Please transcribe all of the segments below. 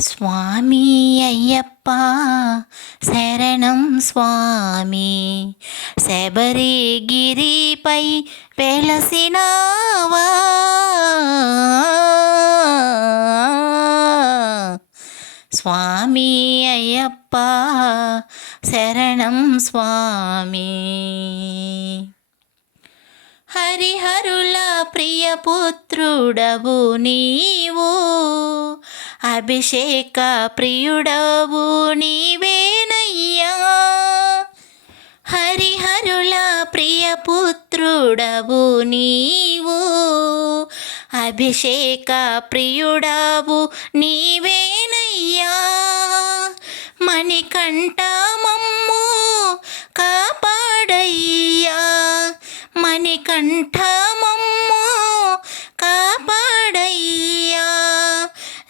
స్వామి అయ్యప్ప శరణం స్వామి, శబరిగిరిపై వెలసినావా. స్వామి అయ్యప్ప శరణం స్వామి. హరిహరుల ప్రియపుత్రుడవు నీవు, అభిషేక ప్రియుడవు నీవేనయ్యా. హరిహరుల ప్రియపుత్రుడవు నీవు, అభిషేక ప్రియుడవు నీవేనయ్యా. మణికంఠ మమ్ము కాపాడయ్యా, మణికంఠ మమ్ము కాపాడయ్యా.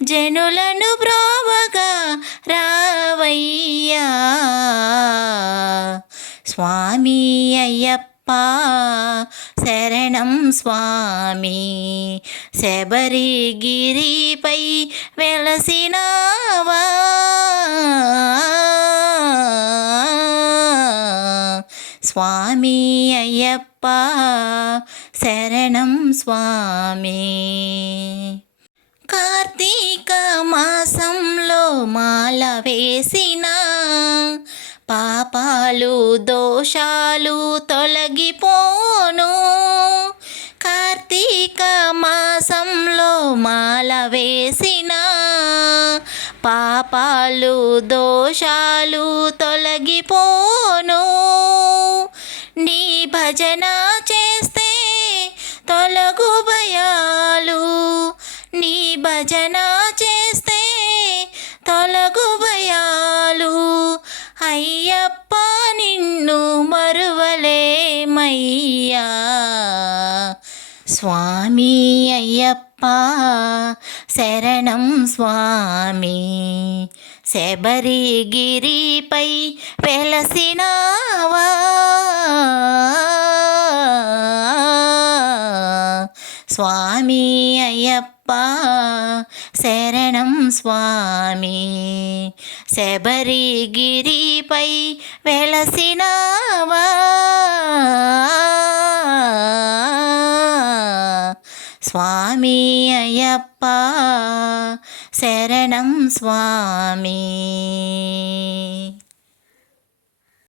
జనులను బ్రోవగా రావయ్యా. స్వామి అయ్యప్ప శరణం స్వామి, శబరిగిరిపై వెలసినావా. స్వామి అయ్యప్ప శరణం స్వామి. కార్తీక మాసంలో మాల వేసిన పాపాలు దోషాలు తొలగిపోను. కార్తీక మాసంలో మాల వేసిన పాపాలు దోషాలు తొలగిపోను. నీ భజన చేస్తే తొలగు భయాలు, నీ భజన చేస్తే తొలగు భయాలు. అయ్యప్ప నిన్ను మరువలేమయ్యా. స్వామి అయ్యప్ప శరణం స్వామి, శబరిగిరిపై వెలసినావా. స్వామి అయ్యప్ప శరణం స్వామి, శబరిగిరిపై వెలసినావా. స్వామి అయ్యప్ప శరణం స్వామి.